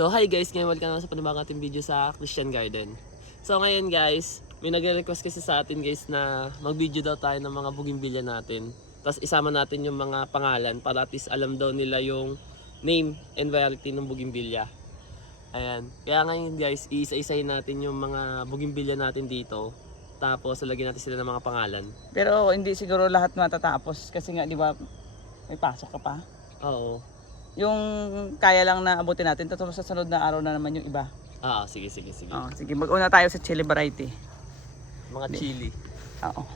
So hi guys, ngayon welcome naman sa panibang ating video sa Christian Garden. So ngayon guys, may nagre-request kasi sa atin guys na mag-video daw tayo ng mga bougainvillea natin. Tapos isama natin yung mga pangalan para at least alam daw nila yung name and variety ng bougainvillea. Ayan. Kaya ngayon guys, iisa-isahin natin yung mga bougainvillea natin dito. Tapos lalagyan natin sila ng mga pangalan. Pero hindi siguro lahat matatapos kasi nga 'di ba may pasok ka pa. Oo. Yung kaya lang na abutin natin tapos sa sunod na araw na naman yung iba. Ah, sige, sige, sige. Oh, sige, mag-una tayo sa chili variety. Mga chili. Oo.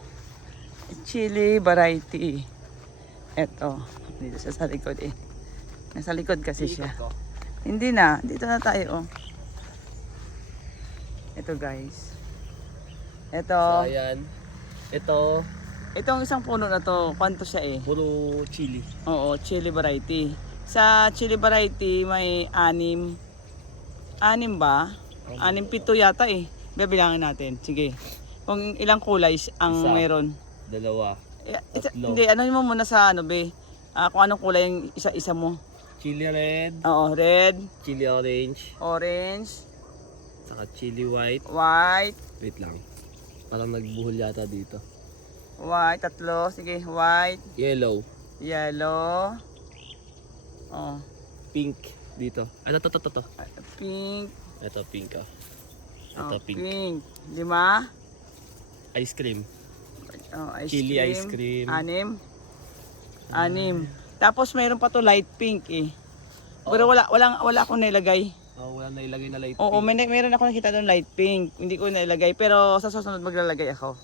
Chili variety. Eto, dito sa, sa likod eh. Nasa likod kasi siya. Hindi na, dito na tayo oh. Ito guys. Ito, So ayan. Ito, itong isang puno na to, kwanto siya eh. puro chili. Oo, chili variety. Sa chili variety may anim. Anim ba? Anim pito yata eh. Bibilangin natin. Sige. Kung ilang kulay ang Isa. meron. Dalawa. Eh, isa- Tatlo. hindi, ano mo muna sa ano be? Ah, kung anong kulay yung isa-isa mo. Chili red, Oo, red, chili orange, orange, saka chili white. white, Wait lang. Parang nagbuhol yata dito. white, tatlo. Sige, white, Yellow, yellow, oh, pink dito. Ano to to to to? pink, Ito pink ah. oh, Ito pink. pink. Lima, Ice cream. Oh, ice Chili cream. ice cream. Anim. Anim. Tapos mayroon pa to light pink eh. Pero wala wala wala akong nilagay. Oh, wala na ilagay na light Oo, pink. may mayroon ako nakita doon light pink. Hindi ko nilagay pero sa susunod maglalagay ako.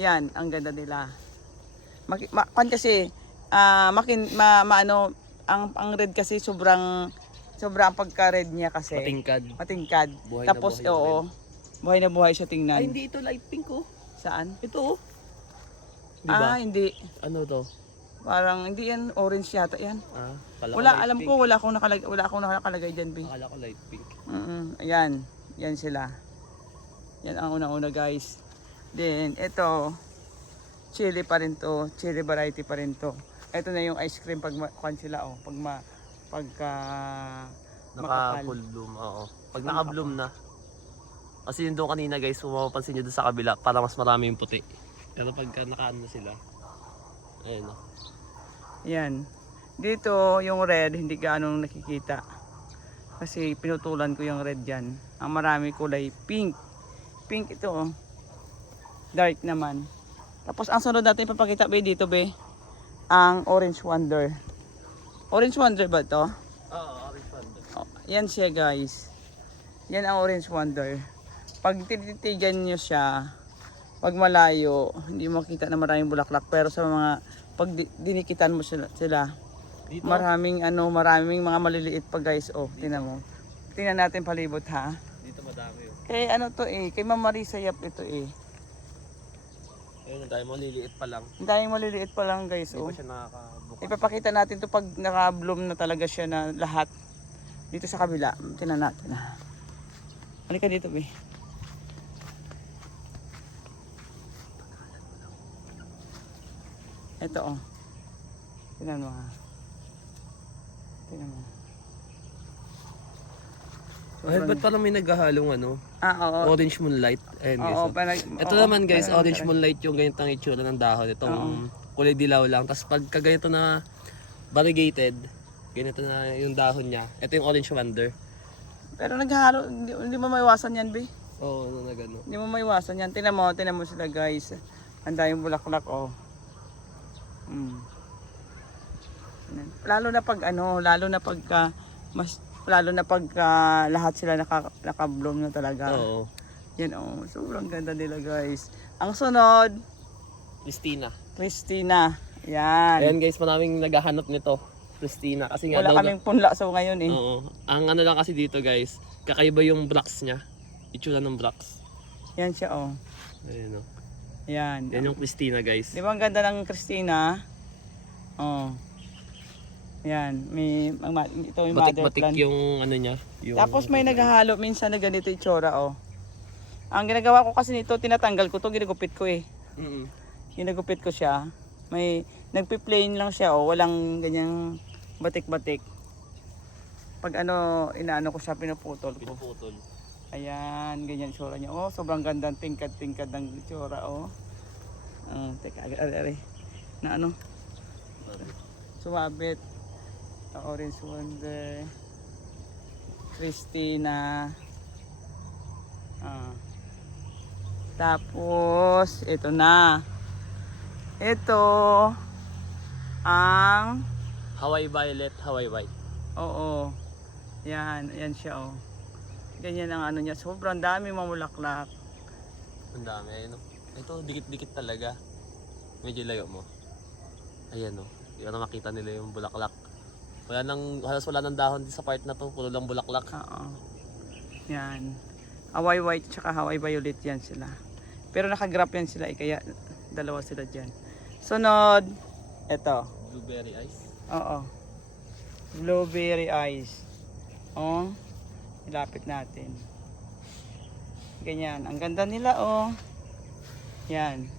Yan, ang ganda nila. Mak ma kasi ah makin ma, maano ang ang red kasi sobrang sobrang pagka-red niya kasi. Patingkad. Matingkad. Buhay na Tapos buhay na oo. Buhay na buhay siya tingnan. Ay, hindi ito light pink oh. Saan? Ito oh. Di Ah, hindi. Ano to? Parang hindi yan orange yata yan. Ah, Wala, alam pink. ko wala akong nakalag wala akong nakalagay diyan, be. Akala ko light pink. Mm. Ayan, yan sila. Yan ang una-una, guys. Then ito chili pa rin to, chili variety pa rin to. Ito na yung ice cream pag kwan sila oh, pag ma pagka. Naka-full bloom, oo. Pag naka-bloom na. Kasi yung doon kanina guys, kung mapapansin nyo doon sa kabila, para mas marami yung puti. Pero pagka nakaano na sila, ayun oh. Yan. Dito yung red hindi gaano nakikita. Kasi pinutulan ko yung red diyan. Ang marami kulay pink. Pink ito oh. Dark naman. Tapos ang sunod natin ipapakita be dito be ang orange wonder. Orange wonder ba to? Oo, orange wonder. Oh, yan siya guys. Yan ang orange wonder. Pag tititigan nyo siya, pag malayo, hindi mo makita na maraming bulaklak. Pero sa mga, pag di- dinikitan mo sila, sila Dito, maraming ano, maraming mga maliliit pa guys. Oh, tingnan mo. Tingnan natin palibot ha. dito madami oh. Kay ano to eh, kay Mama Marisa Yap ito eh. Ayun, tayo mo, liliit pa lang. Ang daming maliliit pa lang guys. Hindi Oh. pa siya nakakabukas. Ipapakita natin to pag naka-bloom na talaga siya na lahat. Dito sa kabila. Tingnan natin ha. Halika dito, be. Ito, oh. Tingnan mo, ha. Tingnan mo. Ay, ba't parang may naghahalong ano? Ah, oo. Orange moonlight. Guys. Oo, oh. parang, Ito oo, naman guys, parang- orange moonlight yung ganitong itsura ng dahon. Itong kulay dilaw lang. Tapos pagka ganito na variegated, ganito na yung dahon niya. Ito yung orange wonder. Pero naghalo, hindi, hindi mo maiwasan yan, be. Oo, ano na gano. Hindi mo maiwasan yan. Tingnan mo, tingnan mo sila, guys. Ang daming bulaklak, oh. Mm. Lalo na pag ano, lalo na pagka mas lalo na pagka lahat sila naka naka-bloom na talaga. Oo. Yan oh, sobrang ganda nila, guys. Ang sunod, Christina. Christina. Yan. Ayan guys, maraming naghahanap nito. Christina. Kasi nga Wala daw, kaming punla so ngayon eh. Oo. Ang ano lang kasi dito guys, kakaiba yung blocks niya. Itsura ng blocks. Yan siya oh. Ayan o. Yan. Yan yung Christina guys. Di ba ang ganda ng Christina? Oh. Yan, may ang ma- ito yung mother Batik-batik plant. yung ano niya. Yung, Tapos may naghahalo minsan na ganito itsura oh. Ang ginagawa ko kasi nito, tinatanggal ko to, ginagupit ko eh. Mm-mm. Ginagupit ko siya. May nagpi-plain lang siya oh, walang ganyang batik-batik. Pag ano, inaano ko siya, pinuputol ko. Pinuputol. Ayan, ganyan tsura niya. Oh, sobrang gandang tingkad-tingkad ng tsura, oh. Ah, teka, ari, ari. Na ano? Sumabit. The Orange Wonder. Christina. Ah. Tapos, ito na. Ito, ang, Hawaii Violet, Hawaii White. oo, yan, yan siya, oh. Ganyan ang ano niya. Sobrang dami mamulaklak. Ang dami. Ayun, oh. Ito, dikit-dikit talaga. Medyo layo mo. Ayan o. Yan na makita nila yung bulaklak. Wala nang, halos wala nang dahon sa part na to. Puno lang bulaklak. Oo. Yan. Hawaii white tsaka Hawaii violet yan sila. Pero nakagrap yan sila eh, kaya dalawa sila dyan. Sunod, ito. Blueberry ice. Oo. Blueberry eyes. Oh. Ilapit natin. Ganyan. Ang ganda nila oh. Yan.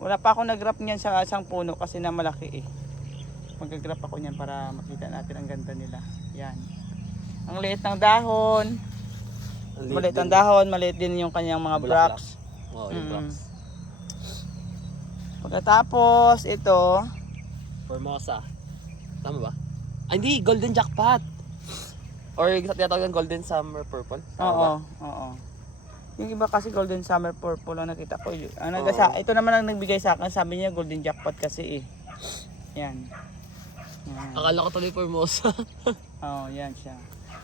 Wala pa ako nag-grap niyan sa isang puno kasi na malaki eh. Mag-grap ako niyan para makita natin ang ganda nila. Yan. Ang liit ng dahon. Maliit din. ang dahon, maliit din yung kanyang mga bracts. Oo, yung Mm. blocks. Pagkatapos, ito, Formosa. Tama ba? Ah, hindi. Golden jackpot. Or sa tinatawag yung golden summer purple. Tama ba? oo, oo. Yung iba kasi golden summer purple ang nakita ko. Ang nagasa, ito naman ang nagbigay sa akin, sabi niya golden jackpot kasi eh. Yan. Yan. Akala ko tuloy Formosa. Oo, yan siya.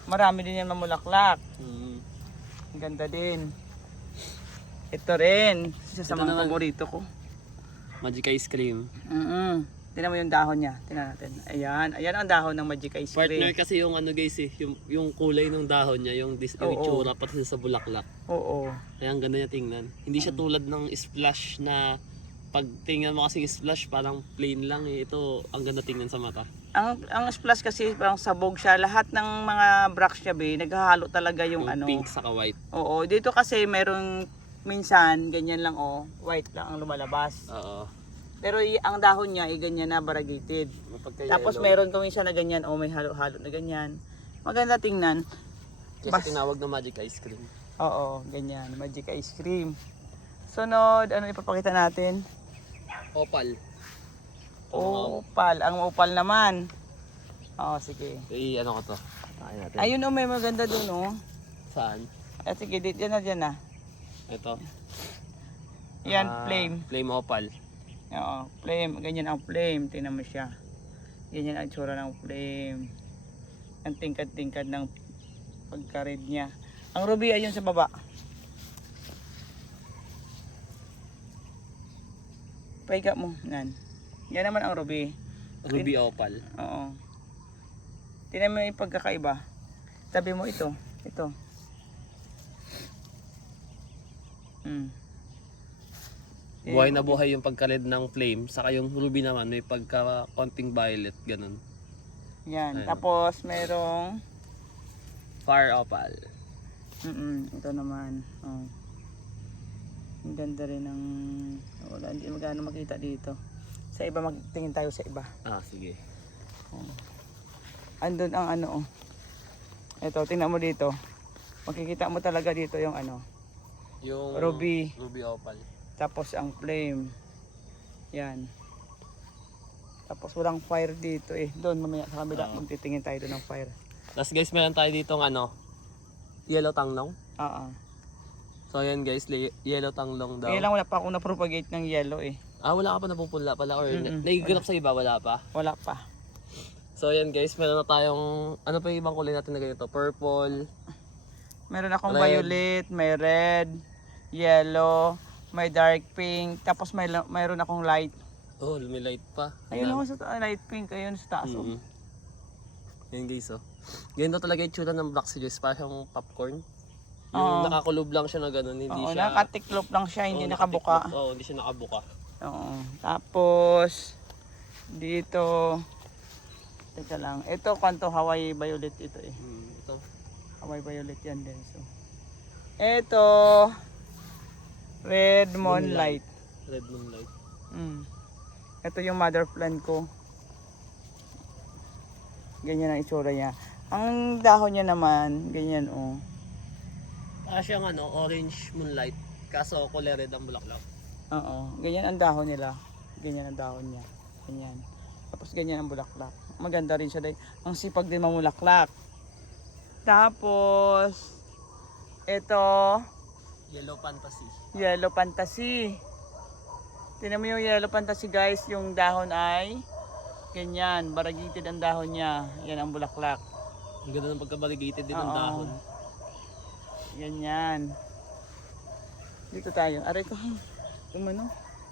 Marami din yan mamulaklak. mm. Ang ganda din. Ito rin. Isa sa Ito mga naman. paborito ko. Magic ice cream. Mm Tingnan mo yung dahon niya. Tingnan natin. Ayan. Ayan ang dahon ng Magic Ice Partner Cream. kasi yung ano guys eh, yung, yung kulay ng dahon niya, yung, dis, yung Oo. itsura pati sa bulaklak. Oo. Kaya ang ganda niya tingnan. Hindi siya tulad ng splash na pag tingnan mo kasi splash parang plain lang eh. Ito ang ganda tingnan sa mata. Ang ang splash kasi parang sabog siya. Lahat ng mga bracts niya be, naghahalo talaga yung, Yung, ano. pink saka white. Oo, dito kasi merong minsan ganyan lang oh, white lang ang lumalabas. Oo. Pero y- ang dahon niya ay ganyan na variegated. Tapos meron kami siya na ganyan, oh may halo-halo na ganyan. Maganda tingnan. Kasi bas- tinawag na magic ice cream. Oo, ganyan, magic ice cream. Sunod, ano ipapakita natin? Opal. Opal, ang opal naman. Oo, sige. Eh, ano ko to? Kain natin. Ayun oh, may maganda dun oh. Saan? Eh, sige, di- dyan na, dyan na. Ito. Yan, Ah, flame. Flame opal. Oo, flame. Ganyan ang flame. Tingnan mo siya. Ganyan ang tsura ng flame. Ang tingkad-tingkad ng pagka-red niya. Ang ruby ayun sa baba. Paiga mo. Nan. Yan naman ang ruby. Ruby opal. Oo. Tingnan mo yung pagkakaiba. Tabi mo ito. Ito. Hmm. Buhay na buhay yung pagka-red ng flame. Saka yung ruby naman may pagka konting violet. Ganun. Yan. Ayun. Tapos merong Fire opal. Mm ito naman. Oh. Ang ganda rin ng wala hindi magkano makita dito. Sa iba magtingin tayo sa iba. Ah, sige. Andun ang ano oh. Ito, tingnan mo dito. Makikita mo talaga dito yung ano. Yung Ruby. Ruby opal. Tapos ang flame. Yan. Tapos walang fire dito eh. Doon mamaya sa kabila Oo. magtitingin tayo doon ng fire. Tapos guys, meron tayo ditong ano, yellow tanglong. Oo. So ayan guys, yellow tanglong daw. Kaya lang wala pa ako na-propagate ng yellow eh. Ah, wala ka pa napupula pala or naiganap sa iba, wala pa. Wala pa. So ayan guys, meron na tayong, ano pa yung ibang kulay natin na ganito? Purple. Meron akong Red. violet, may red, yellow, may dark pink, tapos may mayroon akong light. Oh, may light pa. Ayun naman sa ta- light pink, ayun sa taas. oh. Mm Yan guys oh. Ganito talaga yung tsura ng black series, parang siyang popcorn. Yung Oo. nakakulob lang siya na ganun, hindi Oo, siya... nakatiklop lang siya, hindi Oo, nakabuka. Oo, hindi siya nakabuka. Oo. Tapos, dito, teka lang, ito kwanto Hawaii Violet ito eh. Hmm, ito. Hawaii Violet yan din. So, ito, Red Moonlight. Red moonlight. Mm. Ito yung mother plant ko. Ganyan ang itsura niya. Ang dahon niya naman, ganyan oh. Ah, siyang ano, orange moonlight. Kaso kulay red ang bulaklak. Oo, ganyan ang dahon nila. Ganyan ang dahon niya. Ganyan. Tapos ganyan ang bulaklak. Maganda rin siya dahil ang sipag din mamulaklak. Tapos, ito, Yellow fantasy. yellow fantasy. Tingnan mo yung yellow fantasy guys, yung dahon ay ganyan, baragitid ang dahon niya. Yan ang bulaklak. Ang ganda ng pagkabaligitid din ng Oo. dahon. Ganyan. Dito tayo. Aray ko. Yung ano.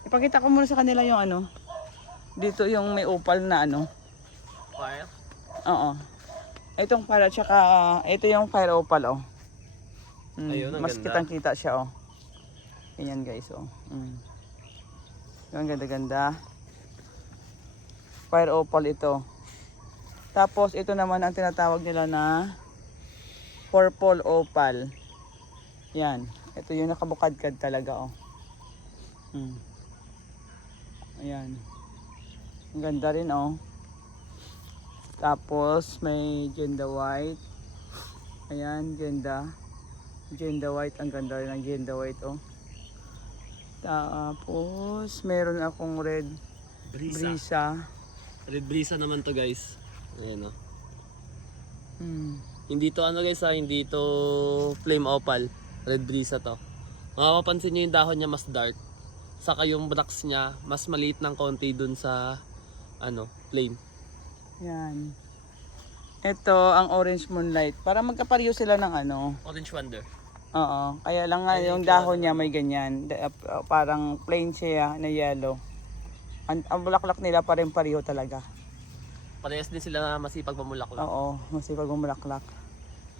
Ipakita ko muna sa kanila yung ano. Dito yung may opal na ano. Fire? Oo. Itong para tsaka ito yung fire opal oh. Mm, Ayun, ang mas ganda. kitang kita siya oh. Ganyan guys oh. Mm. Ang ganda-ganda. Fire opal ito. Tapos ito naman ang tinatawag nila na purple opal. Yan. Ito yung nakabukadkad talaga oh. Mm. Ayan. Ang ganda rin oh. Tapos may genda white. Ayan, genda. Genda white. Ang ganda rin ng genda white oh. Tapos meron akong red Brisa. brisa. Red brisa naman to guys. Ayan o. Hmm. Hindi to ano guys ha, hindi to flame opal. Red brisa to. Makapapansin nyo yung dahon niya mas dark. Saka yung bracts niya, mas maliit ng konti dun sa ano, flame. Yan. Ito ang orange moonlight. Para magkapareho sila ng ano. Orange Wonder. Oo. Kaya lang nga yung dahon niya may ganyan. Da- uh, Parang plain siya na yellow. Ang, ang bulaklak nila pa rin pareho talaga. Parehas din sila na masipag mamulaklak. Oo, masipag bumulaklak.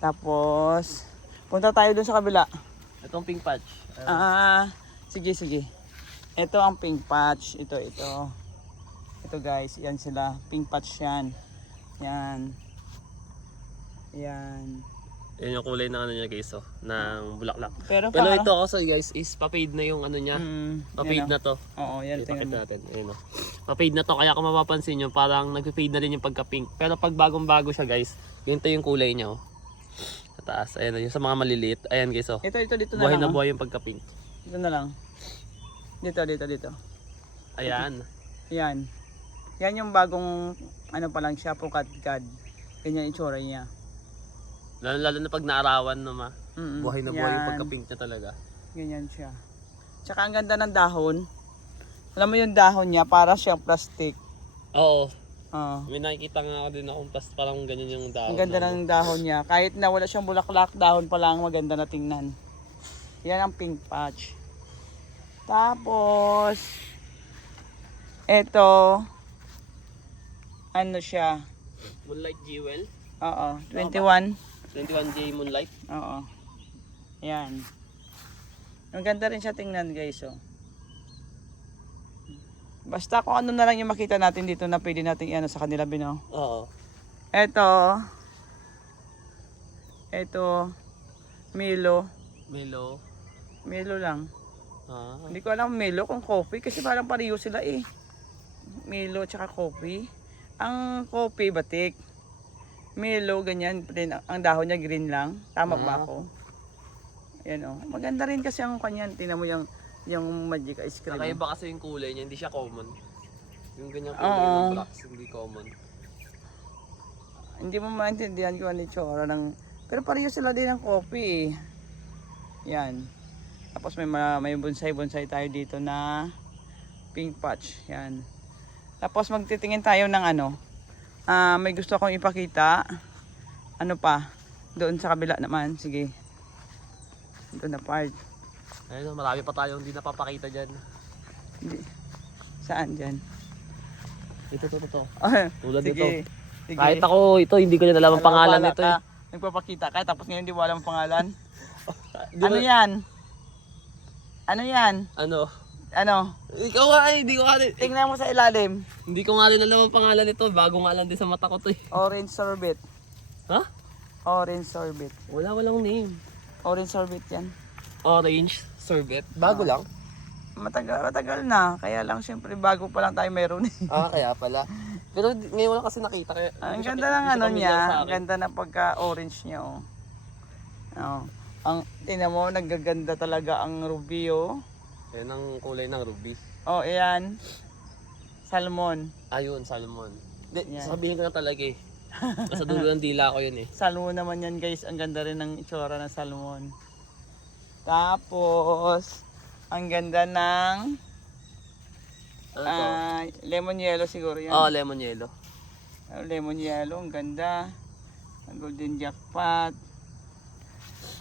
Tapos, punta tayo dun sa kabila. Itong pink patch. Ah, sige, sige. Ito ang pink patch. Ito, ito. Ito guys, yan sila. Pink patch yan. Yan. Yan. Yan yung kulay ng ano niya guys oh, ng bulaklak. Pero, Pero ito kasi guys is papade na yung ano niya. Mm, Papade yan, na to. Oo, yan. Ipakita natin. Ayun o. Pa-fade na to kaya kung mapapansin nyo parang nag-fade na rin yung pagka-pink. Pero pag bagong bago siya guys, ganito yung kulay niya oh. Sa taas. Ayan o, yung sa mga maliliit. Ayan guys oh. Ito, ito, dito na Buhay lang. na oh. buhay yung pagka-pink. Dito na lang. Dito, dito, dito. Ayan. Yan. Yan yung bagong, ano pa lang siya, pukadkad. Ganyan yung itsura niya. Lalo, lalo na pag naarawan no ma. Mm-mm. Buhay na buhay yung Yan. pagka-pink niya talaga. Ganyan siya. Tsaka ang ganda ng dahon. Alam mo yung dahon niya, para siyang plastic. Oo. Ah. May nakikita nga ako din akong pas parang ganyan yung dahon. ang ganda ng dahon niya. Kahit na wala siyang bulaklak, dahon pa lang maganda na tingnan. Yan ang pink patch. Tapos, eto, ano siya? Moonlight Jewel. Oo, 21. 21J Moonlight. Oo. Yan. Ang ganda rin siya tingnan guys, oh. Basta kung ano na lang yung makita natin dito na pwede natin ano sa kanila bino. Oo. Eto. Eto. Milo. Melo. Milo lang. Ah. Hindi ko alam Milo kung coffee kasi parang pareho sila eh. Milo tsaka coffee. Ang coffee batik. Milo ganyan din ang dahon niya green lang. Tama ba Ah. ako? Yan oh. Maganda rin kasi ang kanyan. Tingnan mo yung yung magic ice cream. Kakaiba kasi yung kulay niya, hindi siya common. Yung ganyang kulay Oo. ng blocks, hindi common. Hindi mo maintindihan kung ano yung tsura ng... Pero pareho sila din ng coffee eh. Yan. Tapos may, ma- may bonsai-bonsai tayo dito na pink patch. Yan. Tapos magtitingin tayo ng ano. Ah, may gusto akong ipakita. Ano pa? Doon sa kabila naman. Sige. Doon na part. Ayun, marami pa tayong hindi napapakita dyan. Hindi. Saan dyan? Ito, ito, ito. Ah, Tulad sige. nito. Sige. Kahit ako, ito, hindi ko na alam ang pangalan nito eh. Nagpapakita ka tapos ngayon di mo alam ang pangalan. Ano yan? Ano yan? Ano? Ano? Ikaw nga eh, hindi ko nga rin, eh, Tingnan mo sa ilalim. hindi ko nga rin alam ang pangalan nito. Bago nga lang din sa mata ko to eh. Orange sorbet. Ha? Orange sorbet. Wala, walang name. Orange sorbet yan. Orange, sorbet. Bago lang. Matagal, matagal na. Kaya lang syempre bago pa lang tayo meron eh. Ah, kaya pala. Pero di- ngayon lang kasi nakita. Kaya, Ang hindi siya- ganda ng hindi siya ano familiar niya. Ang akin. ganda na pagka-orange niya oh. Oh. Ang tingnan mo, nagaganda talaga ang ruby oh. Ayun ang kulay ng ruby. Oh, ayan. Salmon. Ayun, salmon. Di, Yan. sabihin ko na talaga eh. Nasa dulo ng dila ko yun eh. Salmon naman yan guys. Ang ganda rin ng itsura ng salmon. Tapos, ang ganda ng Ano to? ah, lemon yellow siguro yan. oh, lemon yellow. Ah, lemon yellow, ang ganda. Ang golden jackpot.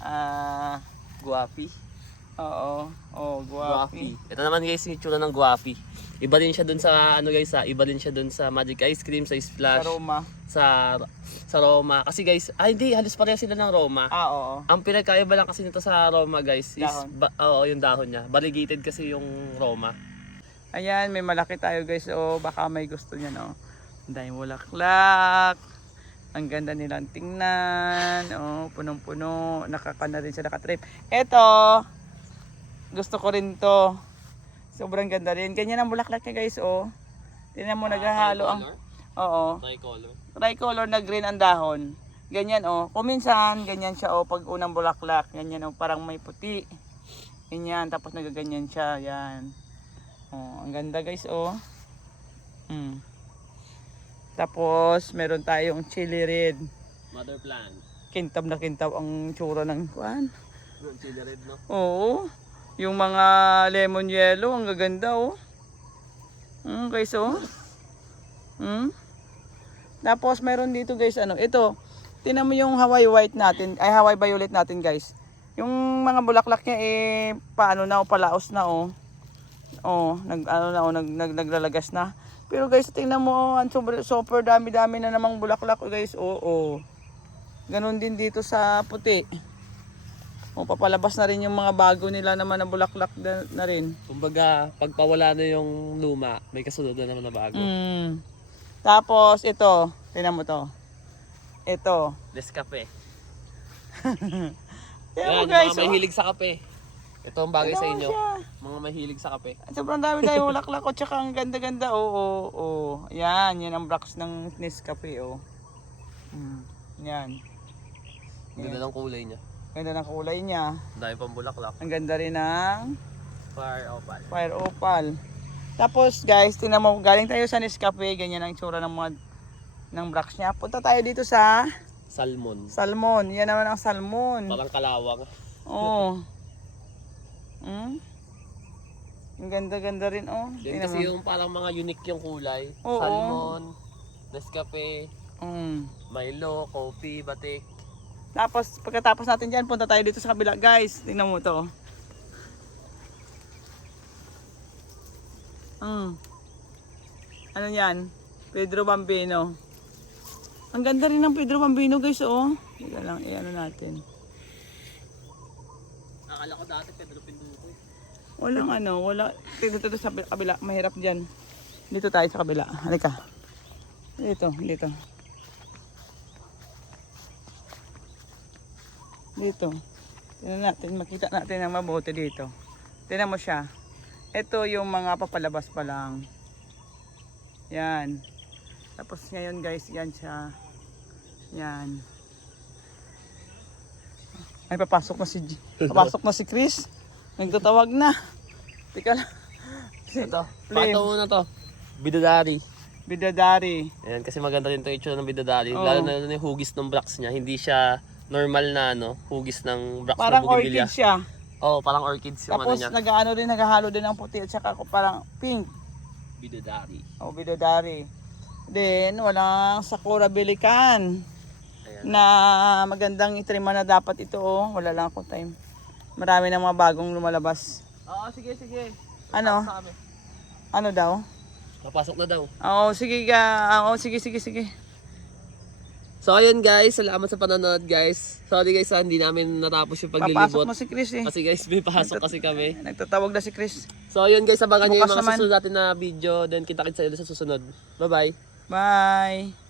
Ah, Guapi. oo. Oh, Guapi. guwapi. Ito naman guys, yung itsura ng guapi. Iba din siya dun sa, ano guys ha, iba din siya dun sa Magic Ice Cream, sa Splash, Aroma. sa, sa Roma. Kasi guys, ah hindi, halos pareho sila ng Roma. Ah, oo. Ang pinagkaiba lang kasi nito sa Roma guys is, Dahon. ba, oo, yung dahon niya. Variegated kasi yung Roma. Ayan, may malaki tayo guys. O baka may gusto niya, no? Ang daming bulaklak. Ang ganda nilang tingnan. Oh, punong-puno. Nakakana rin siya nakatrip. Eto, gusto ko rin to. Sobrang ganda rin. Ganyan ang bulaklak niya guys, oh. Tingnan mo, naghahalo ang... Oo. Tricolor. tricolor na green ang dahon. Ganyan oh. Kuminsan, ganyan siya oh. Pag unang bulaklak, ganyan oh. Parang may puti. Ganyan. Tapos nagaganyan siya. Yan. Oh, ang ganda guys oh. Hmm. Tapos, meron tayong chili red. Mother plant. Kintab na kintab ang tsura ng kuan. Chili red no? Oo. Yung mga lemon yellow, ang gaganda oh. Hmm, guys oh. Hmm. Tapos meron dito guys ano, ito. Tingnan mo yung Hawaii white natin, ay Hawaii violet natin guys. Yung mga bulaklak niya eh paano na oh, palaos na oh. Oh, nag ano na oh, nag, nag naglalagas na. Pero guys, tingnan mo oh, ang super, super dami-dami na namang bulaklak oh, guys. Oo. Oh, Ganon din dito sa puti. O papalabas na rin yung mga bago nila naman na bulaklak na, na rin. Kumbaga, pag pawala na yung luma, may kasunod na naman na bago. Mm. Tapos ito, tingnan mo to. Ito. Nescafe. Tingnan mo guys. mga mahilig sa kape. Ito ang bagay sa inyo. siya. Mga mahilig sa kape. Sobrang dami tayo bulaklak o tsaka ang ganda-ganda. Oo, oo, oo. Yan, yan ang box ng Nescafe oh. Mm. Yan. Ang Ganda ng kulay niya. Ganda ng kulay niya. Ang dami pang bulaklak. Ang ganda rin ng Fire opal. Fire Opal. Tapos guys, tingnan mo, galing tayo sa Nescafe, ganyan ang tsura ng mga ng box niya. Punta tayo dito sa Salmon. Salmon. Yan naman ang salmon. Parang kalawang. Oo. Hmm? Ang ganda-ganda rin, oh. Yan Tingnan kasi mo. yung parang mga unique yung kulay. Oo. Salmon, Nescafe, Mm. Milo, coffee, batik. Tapos, pagkatapos natin dyan, punta tayo dito sa kabila. Guys, tingnan mo to. Mm. Ano yan? Pedro Bambino. Ang ganda rin ng Pedro Bambino, guys, oh. Teka lang, i-ano natin. Akala ko dati Pedro Pinduko. Walang ano, wala. Dito, dito sa kabila, mahirap dyan. Dito tayo sa kabila. Halika. Dito, dito. Dito. Tingnan natin, makita natin ang mabuti dito. Tingnan mo siya. Ito yung mga papalabas pa lang. Yan. Tapos ngayon guys, yan siya. Yan. Ay, papasok na si G. Papasok na si Chris. Nagtatawag na. Teka lang. Si Ito, Flame. pato muna to. Bidadari. Bidadari. Ayan, kasi maganda rin ito yung itsura ng bidadari. Oo. Lalo na yung hugis ng blocks niya. Hindi siya normal na ano, hugis ng blocks Parang ng bougainvillea. orchid siya. Oo, parang orchids yung ano Tapos niya. nag-ano din, naghahalo din ng puti at saka parang pink. Bidadari. O bidadari. Then, walang sakura bilikan. Na magandang itrima na dapat ito. Oh. Wala lang ako time. Marami na mga bagong lumalabas. Oo, sige, sige. Ano? Ano daw? Papasok na daw. Oo, sige ka. Oo, sige, sige, sige. So ayun guys, salamat sa panonood guys. Sorry guys, ah, hindi namin natapos yung Papasok paglilibot. mo si Chris eh. Kasi guys, may pasok kasi kami. Nagtatawag na si Chris. So ayun guys, abangan nyo yung mga naman. susunod natin na video. Then kita-kits sa sa susunod. Bye-bye. Bye.